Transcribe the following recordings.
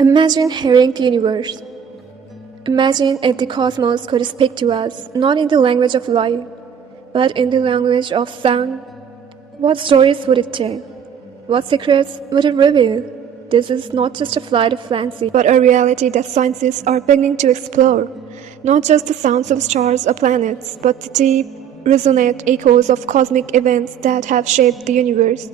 Imagine hearing the universe. Imagine if the cosmos could speak to us, not in the language of light, but in the language of sound. What stories would it tell? What secrets would it reveal? This is not just a flight of fancy, but a reality that scientists are beginning to explore. Not just the sounds of stars or planets, but the deep, resonant echoes of cosmic events that have shaped the universe.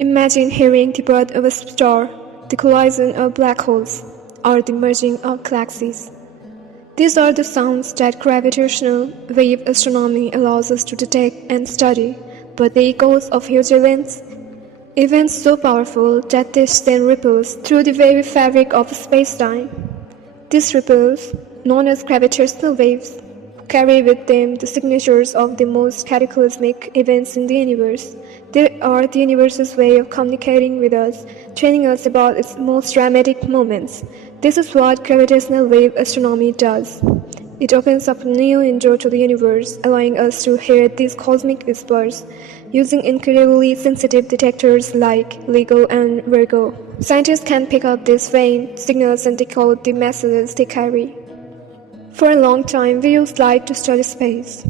Imagine hearing the birth of a star, the collision of black holes, or the merging of galaxies. These are the sounds that gravitational wave astronomy allows us to detect and study, but the echoes of huge events so powerful that they send ripples through the very fabric of space-time. These ripples, known as gravitational waves, carry with them the signatures of the most cataclysmic events in the universe. They are the universe's way of communicating with us, telling us about its most dramatic moments. This is what gravitational wave astronomy does. It opens up a new window to the universe, allowing us to hear these cosmic whispers using incredibly sensitive detectors like LIGO and Virgo. Scientists can pick up these faint signals and decode the messages they carry. For a long time, we used light to study space.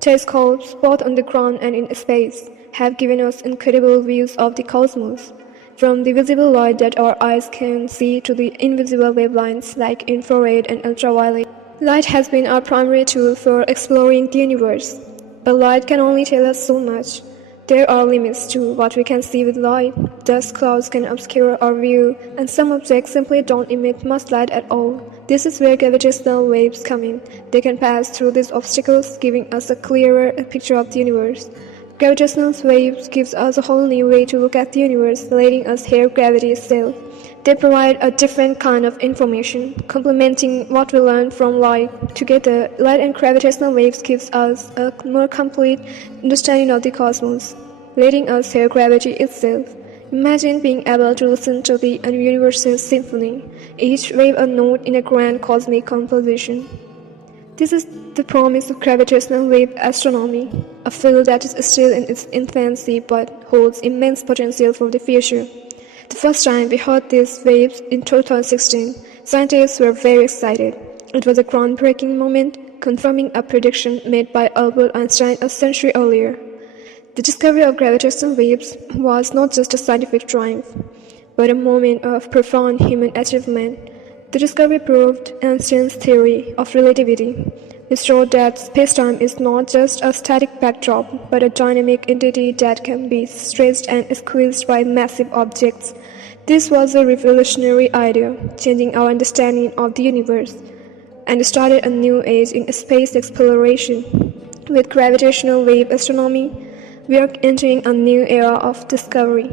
Telescopes, both on the ground and in space, have given us incredible views of the cosmos, from the visible light that our eyes can see to the invisible wavelengths like infrared and ultraviolet. Light has been our primary tool for exploring the universe, but light can only tell us so much. There are limits to what we can see with light. Dust clouds can obscure our view, and some objects simply don't emit much light at all. This is where gravitational waves come in. They can pass through these obstacles, giving us a clearer picture of the universe. Gravitational waves gives us a whole new way to look at the universe, letting us hear gravity itself. They provide a different kind of information, complementing what we learn from light. Together, light and gravitational waves gives us a more complete understanding of the cosmos, letting us hear gravity itself. Imagine being able to listen to the universe's symphony, each wave a note in a grand cosmic composition. This is the promise of gravitational wave astronomy, a field that is still in its infancy but holds immense potential for the future. The first time we heard these waves in 2016, scientists were very excited. It was a groundbreaking moment, confirming a prediction made by Albert Einstein a century earlier. The discovery of gravitational waves was not just a scientific triumph, but a moment of profound human achievement. The discovery proved Einstein's theory of relativity. It showed that spacetime is not just a static backdrop, but a dynamic entity that can be stretched and squeezed by massive objects. This was a revolutionary idea, changing our understanding of the universe, and started a new age in space exploration. With gravitational wave astronomy, we are entering a new era of discovery.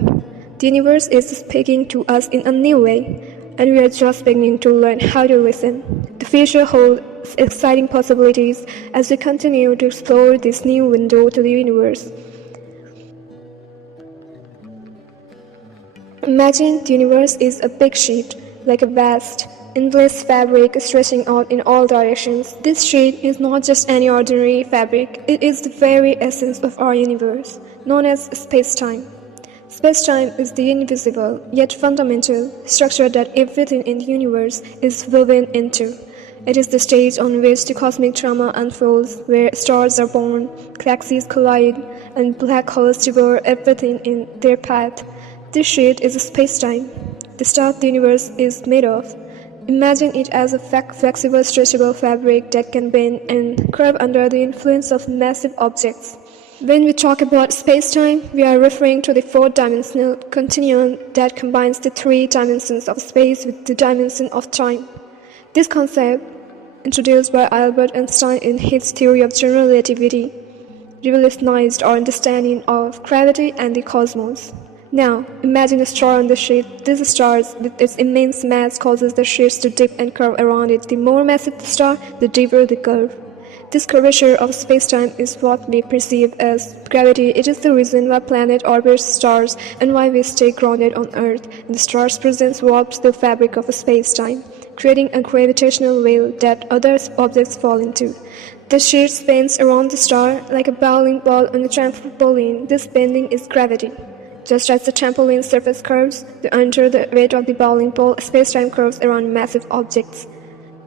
The universe is speaking to us in a new way, and we are just beginning to learn how to listen. The future holds exciting possibilities as we continue to explore this new window to the universe. Imagine the universe is a big sheet, like a vast, endless fabric stretching out in all directions. This sheet is not just any ordinary fabric, it is the very essence of our universe, known as space-time. Space-time is the invisible, yet fundamental, structure that everything in the universe is woven into. It is the stage on which the cosmic drama unfolds, where stars are born, galaxies collide, and black holes devour everything in their path. This sheet is space-time, the stuff the universe is made of. Imagine it as a flexible, stretchable fabric that can bend and curve under the influence of massive objects. When we talk about space-time, we are referring to the four-dimensional continuum that combines the three dimensions of space with the dimension of time. This concept, introduced by Albert Einstein in his theory of general relativity, revolutionized our understanding of gravity and the cosmos. Now, imagine a star on the sheet. This star, with its immense mass, causes the sheets to dip and curve around it. The more massive the star, the deeper the curve. This curvature of space-time is what we perceive as gravity. It is the reason why planets orbit stars and why we stay grounded on Earth. And the star's presence warps the fabric of space-time, creating a gravitational wave that other objects fall into. The sheet spins around the star like a bowling ball on a trampoline. This bending is gravity. Just as the trampoline surface curves under the weight of the bowling ball, spacetime curves around massive objects.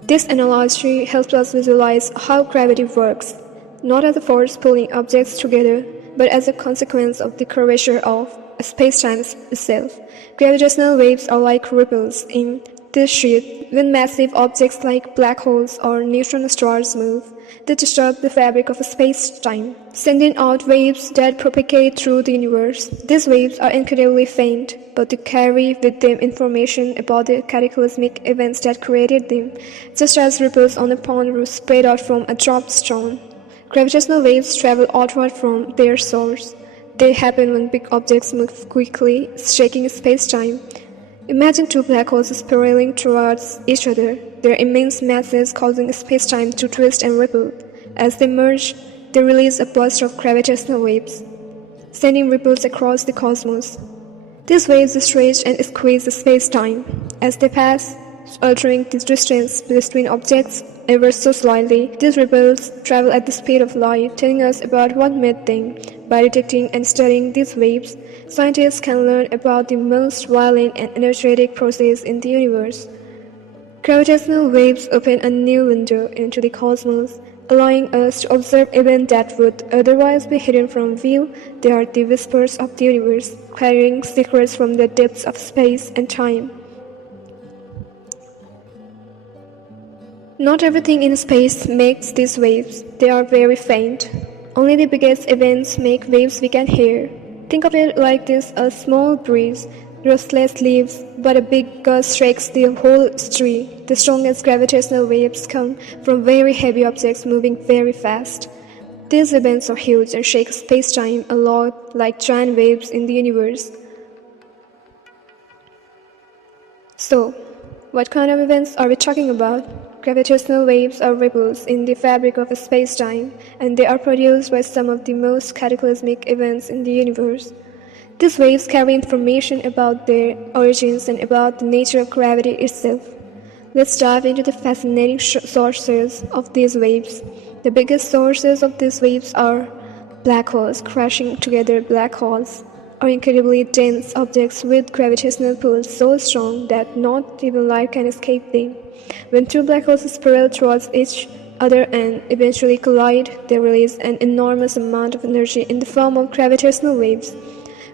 This analogy helps us visualize how gravity works, not as a force pulling objects together, but as a consequence of the curvature of spacetime itself. Gravitational waves are like ripples in this sheet. When massive objects like black holes or neutron stars move, they disturb the fabric of space-time, sending out waves that propagate through the universe. These waves are incredibly faint, but they carry with them information about the cataclysmic events that created them, just as ripples on a pond spread out from a dropped stone. Gravitational waves travel outward from their source. They happen when big objects move quickly, shaking space-time. Imagine two black holes spiraling towards each other, their immense masses causing space-time to twist and ripple. As they merge, they release a burst of gravitational waves, sending ripples across the cosmos. These waves stretch and squeeze space-time as they pass, altering the distance between objects ever so slightly. These ripples travel at the speed of light, telling us about what made them. By detecting and studying these waves, scientists can learn about the most violent and energetic process in the universe. Gravitational waves open a new window into the cosmos, allowing us to observe events that would otherwise be hidden from view. They are the whispers of the universe, carrying secrets from the depths of space and time. Not everything in space makes these waves. They are very faint. Only the biggest events make waves we can hear. Think of it like this: a small breeze rustles leaves, but a big gust shakes the whole tree. The strongest gravitational waves come from very heavy objects moving very fast. These events are huge and shake space-time a lot like giant waves in the universe. So, what kind of events are we talking about? Gravitational waves are ripples in the fabric of space-time, and they are produced by some of the most cataclysmic events in the universe. These waves carry information about their origins and about the nature of gravity itself. Let's dive into the fascinating sources of these waves. The biggest sources of these waves are black holes crashing together. Black holes are incredibly dense objects with gravitational pulls so strong that not even light can escape them. When two black holes spiral towards each other and eventually collide, they release an enormous amount of energy in the form of gravitational waves.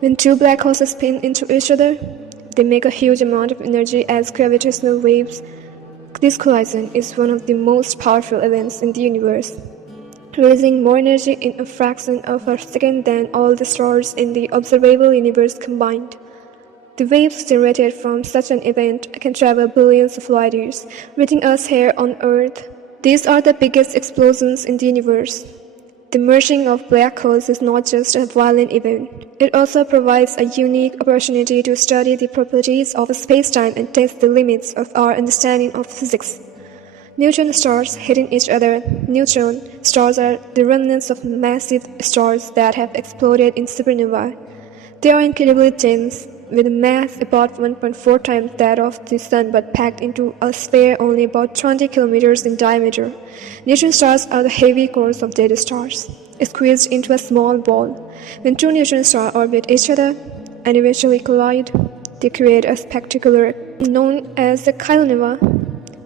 When two black holes spin into each other, they make a huge amount of energy as gravitational waves. This collision is one of the most powerful events in the universe, releasing more energy in a fraction of a second than all the stars in the observable universe combined. The waves generated from such an event can travel billions of light years, reaching us here on Earth. These are the biggest explosions in the universe. The merging of black holes is not just a violent event. It also provides a unique opportunity to study the properties of space-time and test the limits of our understanding of physics. Neutron stars hitting each other. Neutron stars are the remnants of massive stars that have exploded in supernovae. They are incredibly dense, with a mass about 1.4 times that of the Sun but packed into a sphere only about 20 kilometers in diameter. Neutron stars are the heavy cores of dead stars, squeezed into a small ball. When two neutron stars orbit each other and eventually collide, they create a spectacular known as the kilonova.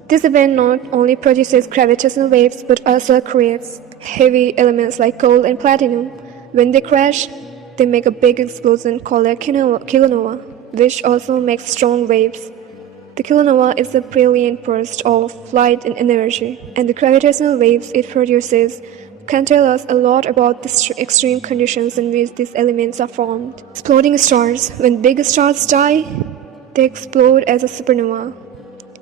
This event not only produces gravitational waves but also creates heavy elements like gold and platinum. When they crash, they make a big explosion called a kilonova, which also makes strong waves. The kilonova is a brilliant burst of light and energy, and the gravitational waves it produces can tell us a lot about the extreme conditions in which these elements are formed. Exploding stars. When big stars die, they explode as a supernova.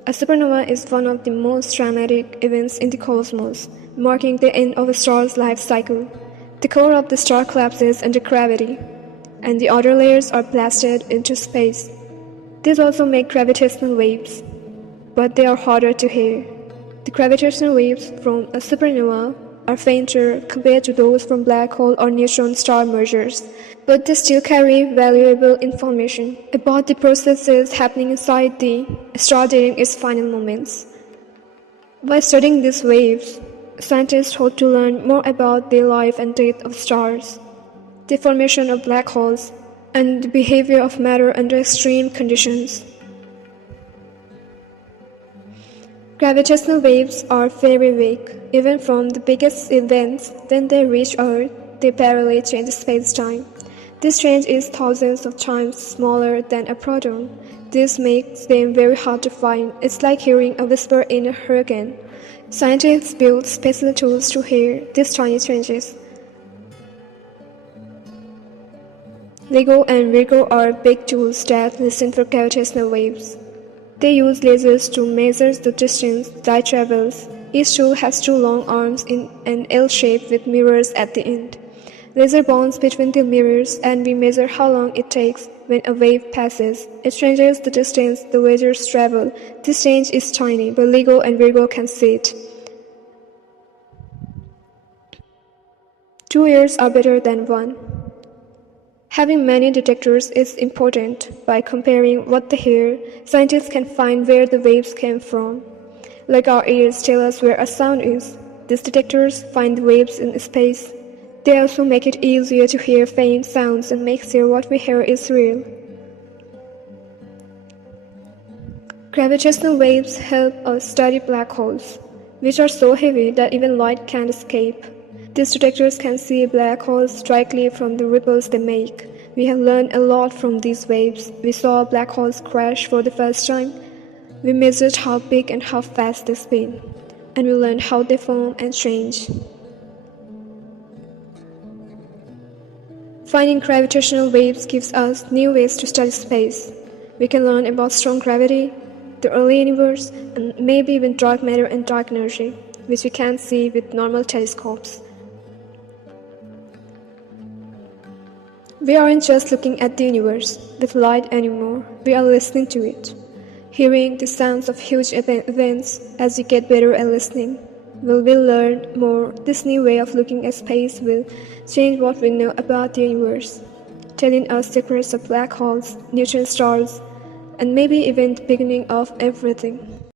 A supernova is one of the most dramatic events in the cosmos, marking the end of a star's life cycle. The core of the star collapses under gravity, and the outer layers are blasted into space. These also make gravitational waves, but they are harder to hear. The gravitational waves from a supernova are fainter compared to those from black hole or neutron star mergers, but they still carry valuable information about the processes happening inside the star during its final moments. By studying these waves, scientists hope to learn more about the life and death of stars, the formation of black holes, and the behavior of matter under extreme conditions. Gravitational waves are very weak. Even from the biggest events, when they reach Earth, they barely change space-time. This change is thousands of times smaller than a proton. This makes them very hard to find. It's like hearing a whisper in a hurricane. Scientists build special tools to hear these tiny changes. LIGO and Virgo are big tools that listen for gravitational waves. They use lasers to measure the distance light travels. Each tool has two long arms in an L shape with mirrors at the end. Laser bounce between the mirrors and we measure how long it takes when a wave passes. It changes the distance the lasers travel. This change is tiny, but LIGO and Virgo can see it. 2 years are better than 1. Having many detectors is important. By comparing what they hear, scientists can find where the waves came from. Like our ears tell us where a sound is, these detectors find the waves in space. They also make it easier to hear faint sounds and make sure what we hear is real. Gravitational waves help us study black holes, which are so heavy that even light can't escape. These detectors can see black holes directly from the ripples they make. We have learned a lot from these waves. We saw black holes crash for the first time. We measured how big and how fast they spin, and we learned how they form and change. Finding gravitational waves gives us new ways to study space. We can learn about strong gravity, the early universe, and maybe even dark matter and dark energy, which we can't see with normal telescopes. We aren't just looking at the universe with light anymore, we are listening to it. Hearing the sounds of huge events as we get better at listening. Will we learn more? This new way of looking at space will change what we know about the universe, telling us secrets of black holes, neutron stars, and maybe even the beginning of everything.